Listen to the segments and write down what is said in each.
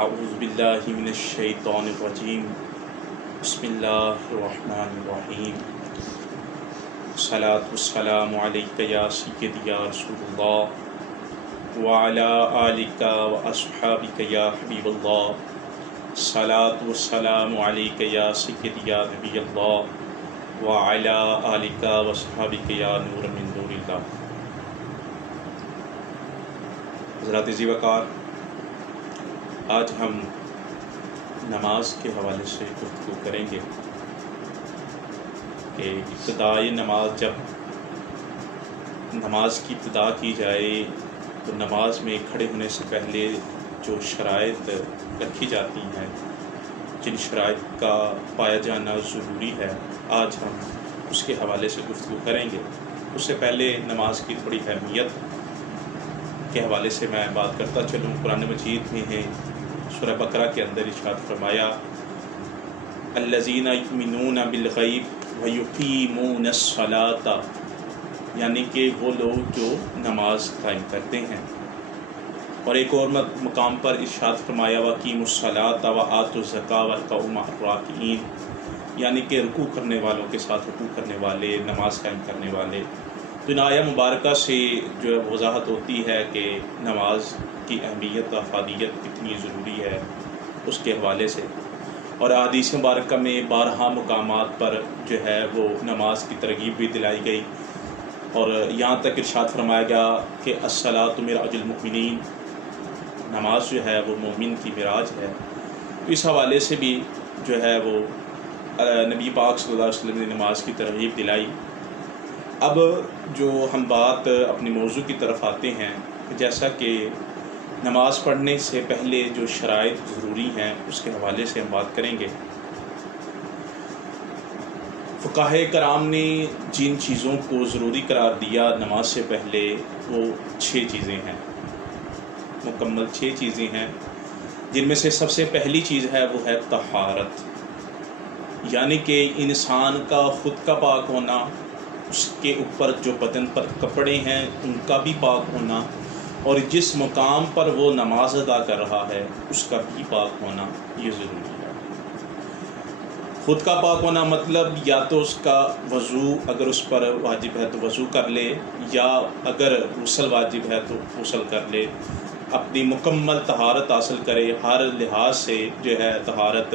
اعوذ باللہ من الشیطان الرجیم بسم اللہ الرحمن الرحیم الصلاۃ والسلام علیک یا سیدی یا رسول اللہ وعلی آلک واصحابک یا حبیب اللہ الصلاۃ والسلام علیک یا سیدی یا نبی اللہ وعلی آلک واصحابک یا نور من نور اللہ۔ حضرات ذی وقار، آج ہم نماز کے حوالے سے گفتگو کریں گے کہ ابتدائی نماز، جب نماز کی ابتدا کی جائے تو نماز میں کھڑے ہونے سے پہلے جو شرائط رکھی جاتی ہیں، جن شرائط کا پایا جانا ضروری ہے، آج ہم اس کے حوالے سے گفتگو کریں گے۔ اس سے پہلے نماز کی تھوڑی اہمیت کے حوالے سے میں بات کرتا چلوں۔ قرآن مجید میں ہے، سورہ بقرہ کے اندر ارشاد فرمایا، الذین یؤمنون بالغیب ویقیمون الصلاۃ، یعنی کہ وہ لوگ جو نماز قائم کرتے ہیں۔ اور ایک اور مقام پر ارشاد فرمایا، وَأَقِیمُوا الصَّلَاةَ وَآتُوا الزَّکَاۃَ وَارْکَعُوا مَعَ الرَّاکِعِینَ، یعنی کہ رکوع کرنے والوں کے ساتھ رکوع کرنے والے، نماز قائم کرنے والے۔ تو ان آیہ مبارکہ سے جو وضاحت ہوتی ہے کہ نماز کی اہمیت و افادیت کتنی ضروری ہے، اس کے حوالے سے۔ اور احادیث مبارکہ میں بارہا مقامات پر جو ہے وہ نماز کی ترغیب بھی دلائی گئی، اور یہاں تک ارشاد فرمایا گیا کہ الصلاۃ معراج المؤمنین، نماز جو ہے وہ مومن کی معراج ہے۔ تو اس حوالے سے بھی جو ہے وہ نبی پاک صلی اللہ علیہ وسلم نے نماز کی ترغیب دلائی۔ اب جو ہم بات اپنے موضوع کی طرف آتے ہیں، جیسا کہ نماز پڑھنے سے پہلے جو شرائط ضروری ہیں، اس کے حوالے سے ہم بات کریں گے۔ فقہاء کرام نے جن چیزوں کو ضروری قرار دیا نماز سے پہلے، وہ 6 چیزیں ہیں، مکمل 6 چیزیں ہیں، جن میں سے سب سے پہلی چیز ہے وہ ہے طہارت، یعنی کہ انسان کا خود کا پاک ہونا، اس کے اوپر جو بدن پر کپڑے ہیں ان کا بھی پاک ہونا، اور جس مقام پر وہ نماز ادا کر رہا ہے اس کا بھی پاک ہونا، یہ ضروری ہے۔ خود کا پاک ہونا مطلب یا تو اس کا وضو اگر اس پر واجب ہے تو وضو کر لے، یا اگر غسل واجب ہے تو غسل کر لے، اپنی مکمل طہارت حاصل کرے، ہر لحاظ سے جو ہے طہارت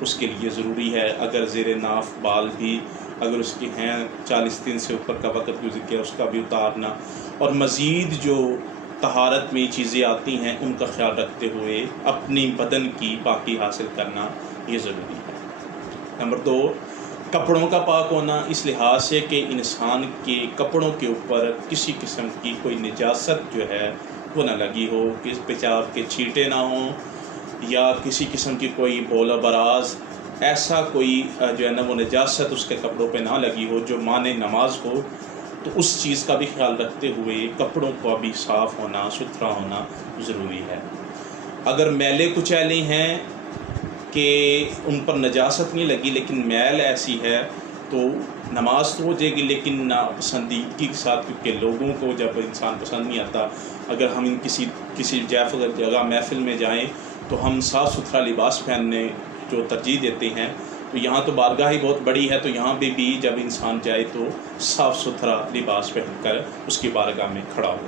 اس کے لیے ضروری ہے۔ اگر زیر ناف بال بھی اگر اس کے ہیں 40 دن سے اوپر کا وقت گزر گیا، اس کا بھی اتارنا، اور مزید جو طہارت میں چیزیں آتی ہیں ان کا خیال رکھتے ہوئے اپنی بدن کی پاکی حاصل کرنا، یہ ضروری ہے۔ نمبر 2، کپڑوں کا پاک ہونا، اس لحاظ سے کہ انسان کے کپڑوں کے اوپر کسی قسم کی کوئی نجاست جو ہے وہ نہ لگی ہو، کہ پیشاب کے چھینٹے نہ ہوں، یا کسی قسم کی کوئی بول و براز، ایسا کوئی جو ہے نا وہ نجاست اس کے کپڑوں پہ نہ لگی ہو جو مانے نماز ہو۔ تو اس چیز کا بھی خیال رکھتے ہوئے کپڑوں کا بھی صاف ہونا، ستھرا ہونا ضروری ہے۔ اگر میلے کچیلے ہیں کہ ان پر نجاست نہیں لگی لیکن میل ایسی ہے، تو نماز تو ہو جائے گی لیکن ناپسندیدگی کے ساتھ، کیونکہ لوگوں کو جب انسان پسند نہیں آتا، اگر ہم کسی جگہ محفل میں جائیں تو ہم صاف ستھرا لباس پہننے جو ترجیح دیتے ہیں، تو یہاں تو بارگاہ ہی بہت بڑی ہے، تو یہاں پہ بھی جب انسان جائے تو صاف ستھرا لباس پہن کر اس کی بارگاہ میں کھڑا ہو۔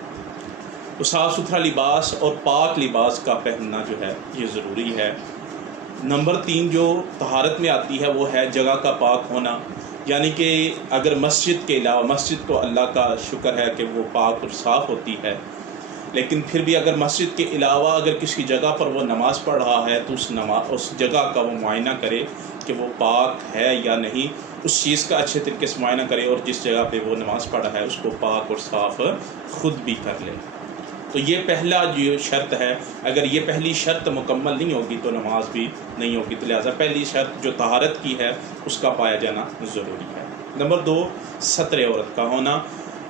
تو صاف ستھرا لباس اور پاک لباس کا پہننا جو ہے یہ ضروری ہے۔ نمبر 3 جو طہارت میں آتی ہے وہ ہے جگہ کا پاک ہونا، یعنی کہ اگر مسجد کے علاوہ، مسجد تو اللہ کا شکر ہے کہ وہ پاک اور صاف ہوتی ہے، لیکن پھر بھی اگر مسجد کے علاوہ اگر کسی جگہ پر وہ نماز پڑھ رہا ہے تو اس جگہ کا وہ معائنہ کرے کہ وہ پاک ہے یا نہیں، اس چیز کا اچھے طریقے سے معائنہ کرے، اور جس جگہ پہ وہ نماز پڑھ رہا ہے اس کو پاک اور صاف خود بھی کر لے۔ تو یہ پہلا جو شرط ہے، اگر یہ پہلی شرط مکمل نہیں ہوگی تو نماز بھی نہیں ہوگی، تو لہٰذا پہلی شرط جو طہارت کی ہے اس کا پایا جانا ضروری ہے۔ نمبر 2، ستر عورت کا ہونا،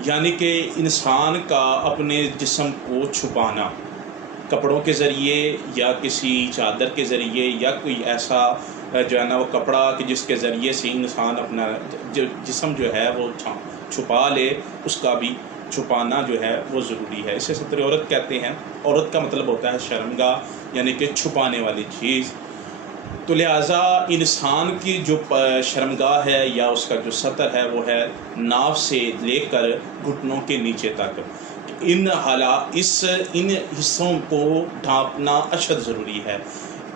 یعنی کہ انسان کا اپنے جسم کو چھپانا، کپڑوں کے ذریعے یا کسی چادر کے ذریعے، یا کوئی ایسا جو ہے نا وہ کپڑا کہ جس کے ذریعے سے انسان اپنا جسم جو ہے وہ چھپا لے، اس کا بھی چھپانا جو ہے وہ ضروری ہے. اسے ستر عورت کہتے ہیں. عورت کا مطلب ہوتا ہے شرمگاہ یعنی کہ چھپانے والی چیز. تو لہٰذا انسان کی جو شرمگاہ ہے یا اس کا جو سطر ہے وہ ہے ناف سے لے کر گھٹنوں کے نیچے تک. ان حصوں کو ڈھانپنا اشد ضروری ہے.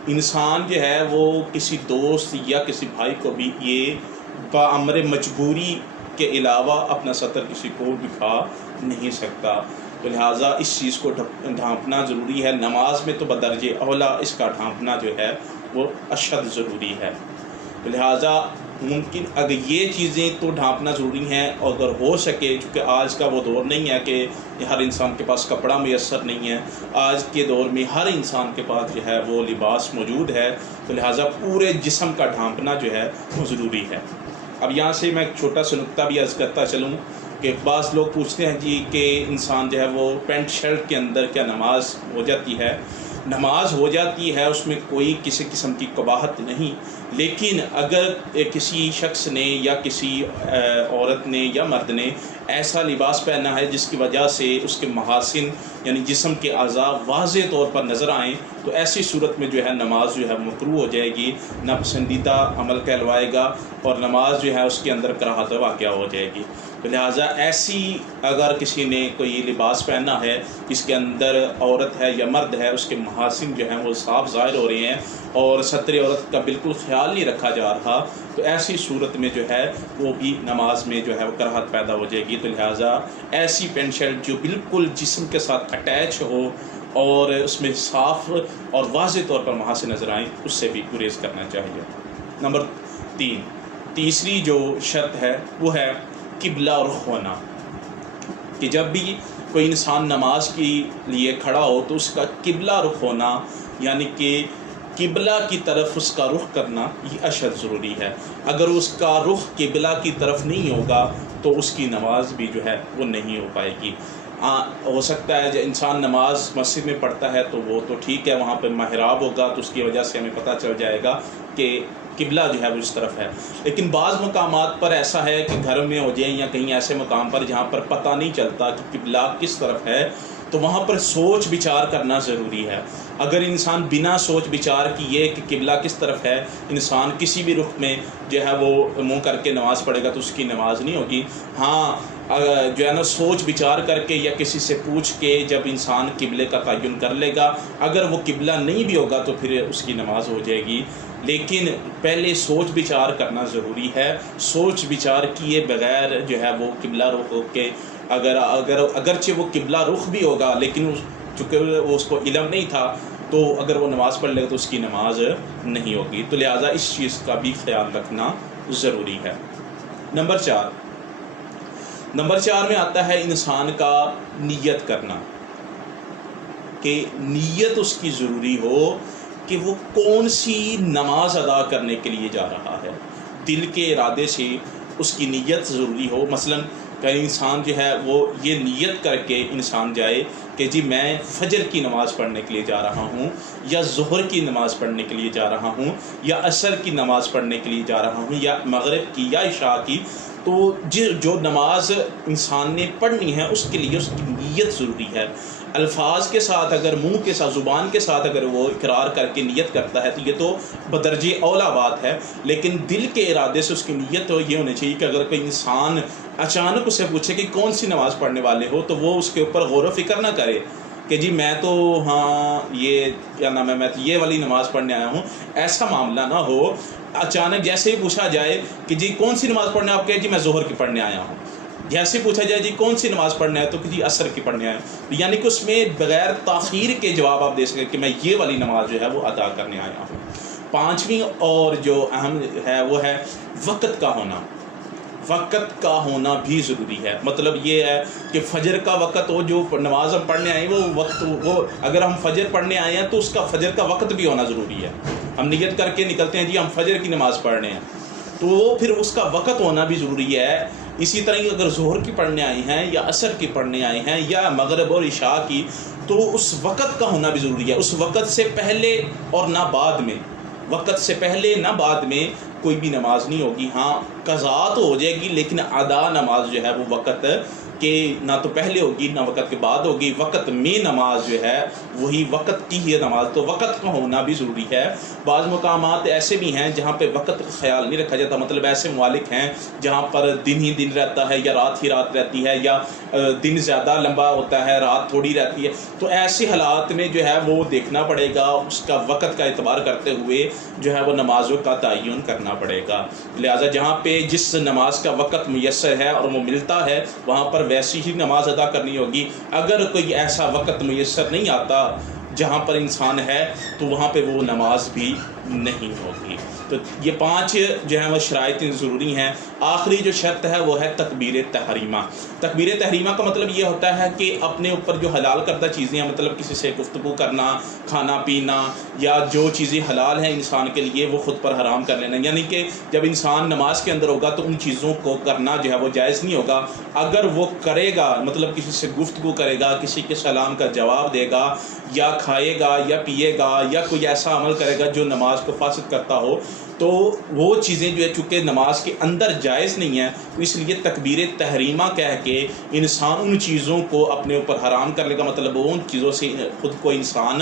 انسان جو ہے وہ کسی دوست یا کسی بھائی کو بھی یہ بامر مجبوری کے علاوہ اپنا سطر کسی کو دکھا نہیں سکتا. تو لہٰذا اس چیز کو ڈھانپنا ضروری ہے. نماز میں تو بدرجہ اولا اس کا ڈھانپنا جو ہے وہ اشد ضروری ہے. تو لہٰذا ممکن اگر یہ چیزیں تو ڈھانپنا ضروری ہیں، اور اگر ہو سکے، چونکہ آج کا وہ دور نہیں ہے کہ ہر انسان کے پاس کپڑا میسر نہیں ہے. آج کے دور میں ہر انسان کے پاس جو ہے وہ لباس موجود ہے. تو لہٰذا پورے جسم کا ڈھانپنا جو ہے وہ ضروری ہے. اب یہاں سے میں ایک چھوٹا سا نکتہ بھی عرض کرتا چلوں کہ بعض لوگ پوچھتے ہیں جی کہ انسان جو ہے وہ پینٹ شرٹ کے اندر کیا نماز ہو جاتی ہے؟ نماز ہو جاتی ہے، اس میں کوئی کسی قسم کی قباحت نہیں. لیکن اگر کسی شخص نے یا کسی عورت نے یا مرد نے ایسا لباس پہنا ہے جس کی وجہ سے اس کے محاسن یعنی جسم کے اعضاء واضح طور پر نظر آئیں، تو ایسی صورت میں جو ہے نماز جو ہے مکروہ ہو جائے گی، ناپسندیدہ عمل کہلوائے گا، اور نماز جو ہے اس کے اندر کراہت واقع ہو جائے گی. تو لہٰذا ایسی اگر کسی نے کوئی لباس پہنا ہے جس کے اندر عورت ہے یا مرد ہے، اس کے محاسن جو ہیں وہ صاف ظاہر ہو رہے ہیں اور ستر عورت کا بالکل خیال نہیں رکھا جا رہا، تو ایسی صورت میں جو ہے وہ بھی نماز میں جو ہے وہ کراہت پیدا ہو جائے گی. تو لہٰذا ایسی پینٹ شرٹ جو بالکل جسم کے ساتھ اٹیچ ہو اور اس میں صاف اور واضح طور پر محاسن نظر آئیں، اس سے بھی گریز کرنا چاہیے. نمبر 3، تیسری جو شرط ہے وہ ہے قبلہ رخ ہونا. کہ جب بھی کوئی انسان نماز کے لیے کھڑا ہو تو اس کا قبلہ رخ ہونا، یعنی کہ قبلہ کی طرف اس کا رخ کرنا، یہ اشد ضروری ہے. اگر اس کا رخ قبلہ کی طرف نہیں ہوگا تو اس کی نماز بھی جو ہے وہ نہیں ہو پائے گی. ہو سکتا ہے جب انسان نماز مسجد میں پڑھتا ہے تو وہ تو ٹھیک ہے، وہاں پہ محراب ہوگا تو اس کی وجہ سے ہمیں پتہ چل جائے گا کہ قبلہ جو ہے وہ اس طرف ہے. لیکن بعض مقامات پر ایسا ہے کہ گھر میں ہو جائیں یا کہیں ایسے مقام پر جہاں پر پتہ نہیں چلتا کہ قبلہ کس طرف ہے، تو وہاں پر سوچ بچار کرنا ضروری ہے. اگر انسان بنا سوچ بچار کیے کہ قبلہ کس طرف ہے انسان کسی بھی رخ میں جو ہے وہ منہ کر کے نماز پڑھے گا تو اس کی نماز نہیں ہوگی. ہاں جو ہے نا سوچ بچار کر کے یا کسی سے پوچھ کے جب انسان قبلے کا تعین کر لے گا، اگر وہ قبلہ نہیں بھی ہوگا تو پھر اس کی نماز ہو جائے گی. لیکن پہلے سوچ بچار کرنا ضروری ہے. سوچ بچار کیے بغیر جو ہے وہ قبلہ رخ ہو کے اگرچہ وہ قبلہ رخ بھی ہوگا لیکن چونکہ وہ اس کو علم نہیں تھا تو اگر وہ نماز پڑھ لے گا تو اس کی نماز نہیں ہوگی. تو لہٰذا اس چیز کا بھی خیال رکھنا ضروری ہے. نمبر 4 میں آتا ہے انسان کا نیت کرنا، کہ نیت اس کی ضروری ہو کہ وہ کون سی نماز ادا کرنے کے لیے جا رہا ہے. دل کے ارادے سے اس کی نیت ضروری ہو. مثلاً کئی انسان جو ہے وہ یہ نیت کر کے انسان جائے کہ جی میں فجر کی نماز پڑھنے کے لیے جا رہا ہوں، یا ظہر کی نماز پڑھنے کے لیے جا رہا ہوں، یا عصر کی نماز پڑھنے کے لیے جا رہا ہوں، یا مغرب کی یا عشاء کی. تو جو نماز انسان نے پڑھنی ہے اس کے لیے اس کی نیت ضروری ہے. الفاظ کے ساتھ اگر منہ کے ساتھ زبان کے ساتھ اگر وہ اقرار کر کے نیت کرتا ہے تو یہ تو بدرجہ اولا بات ہے، لیکن دل کے ارادے سے اس کی نیت تو یہ ہونی چاہیے کہ اگر کوئی انسان اچانک اسے پوچھے کہ کون سی نماز پڑھنے والے ہو تو وہ اس کے اوپر غور و فکر نہ کرے کہ جی میں تو یہ کیا نام ہے میں تو یہ والی نماز پڑھنے آیا ہوں. ایسا معاملہ نہ ہو. اچانک جیسے ہی پوچھا جائے کہ جی کون سی نماز پڑھنے آپ کہے جی میں ظہر کی پڑھنے آیا ہوں. جیسے پوچھا جائے جی کون سی نماز پڑھنے آئے تو کہ جی عصر کی پڑھنے آئے. یعنی کہ اس میں بغیر تاخیر کے جواب آپ دے سکیں کہ میں یہ والی نماز جو ہے وہ ادا کرنے آیا ہوں. 5ویں اور جو اہم ہے وہ ہے وقت کا ہونا. وقت کا ہونا بھی ضروری ہے. مطلب یہ ہے کہ فجر کا وقت ہو، جو نماز ہم پڑھنے آئے وہ وقت وہ اگر ہم فجر پڑھنے آئے ہیں تو اس کا فجر کا وقت بھی ہونا ضروری ہے. ہم نیت کر کے نکلتے ہیں جی ہم فجر کی نماز پڑھ رہے ہیں تو پھر اس کا وقت ہونا بھی ضروری ہے. اسی طرح اگر ظہر کی پڑھنے آئی ہیں یا عصر کی پڑھنے آئی ہیں یا مغرب اور عشاء کی تو اس وقت کا ہونا بھی ضروری ہے. اس وقت سے پہلے اور نہ بعد میں، وقت سے پہلے نہ بعد میں کوئی بھی نماز نہیں ہوگی. ہاں قضا تو ہو جائے گی لیکن ادا نماز جو ہے وہ وقت کہ نہ تو پہلے ہوگی نہ وقت کے بعد ہوگی، وقت میں نماز جو ہے وہی وقت کی ہی نماز، تو وقت کا ہونا بھی ضروری ہے۔ بعض مقامات ایسے بھی ہیں جہاں پہ وقت کا خیال نہیں رکھا جاتا، مطلب ایسے ممالک ہیں جہاں پر دن ہی دن رہتا ہے یا رات ہی رات رہتی ہے، یا دن زیادہ لمبا ہوتا ہے رات تھوڑی رہتی ہے، تو ایسے حالات میں جو ہے وہ دیکھنا پڑے گا، اس کا وقت کا اعتبار کرتے ہوئے جو ہے وہ نمازوں کا تعین کرنا پڑے گا۔ لہٰذا جہاں پہ جس نماز کا وقت میسر ہے اور وہ ملتا ہے وہاں پر ویسی ہی نماز ادا کرنی ہوگی۔ اگر کوئی ایسا وقت میسر نہیں آتا جہاں پر انسان ہے تو وہاں پہ وہ نماز بھی نہیں ہوگی۔ تو یہ 5 جو ہیں وہ شرائط ضروری ہیں۔ آخری جو شرط ہے وہ ہے تکبیر تحریمہ۔ تکبیر تحریمہ کا مطلب یہ ہوتا ہے کہ اپنے اوپر جو حلال کردہ چیزیں ہیں، مطلب کسی سے گفتگو کرنا، کھانا پینا، یا جو چیزیں حلال ہیں انسان کے لیے وہ خود پر حرام کر لینا، یعنی کہ جب انسان نماز کے اندر ہوگا تو ان چیزوں کو کرنا جو ہے وہ جائز نہیں ہوگا۔ اگر وہ کرے گا، مطلب کسی سے گفتگو کرے گا، کسی کے سلام کا جواب دے گا، یا کھائے گا یا پیے گا، یا کوئی ایسا عمل کرے گا جو نماز کو فاسد کرتا ہو، تو وہ چیزیں جو ہے چونکہ نماز کے اندر جائز نہیں ہیں، تو اس لیے تکبیر تحریمہ کہہ کے انسان ان چیزوں کو اپنے اوپر حرام کر لے گا، مطلب وہ ان چیزوں سے خود کو انسان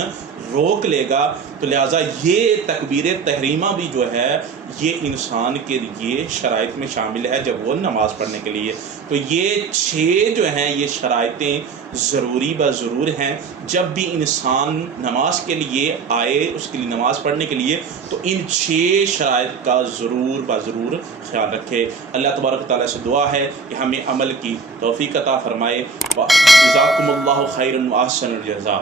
روک لے گا۔ تو لہٰذا یہ تکبیر تحریمہ بھی جو ہے یہ انسان کے لیے شرائط میں شامل ہے جب وہ نماز پڑھنے کے لیے۔ تو یہ 6 جو ہیں یہ شرائطیں ضروری ضرور ہیں۔ جب بھی انسان نماز کے لیے آئے، اس کے لیے نماز پڑھنے کے لیے، تو ان 6 شرائط کا ضرور خیال رکھے۔ اللہ تبارک و تعالیٰ سے دعا ہے کہ ہمیں عمل کی توفیق عطا فرمائے۔ جزاکم اللہ خیرا و احسن الجزاء۔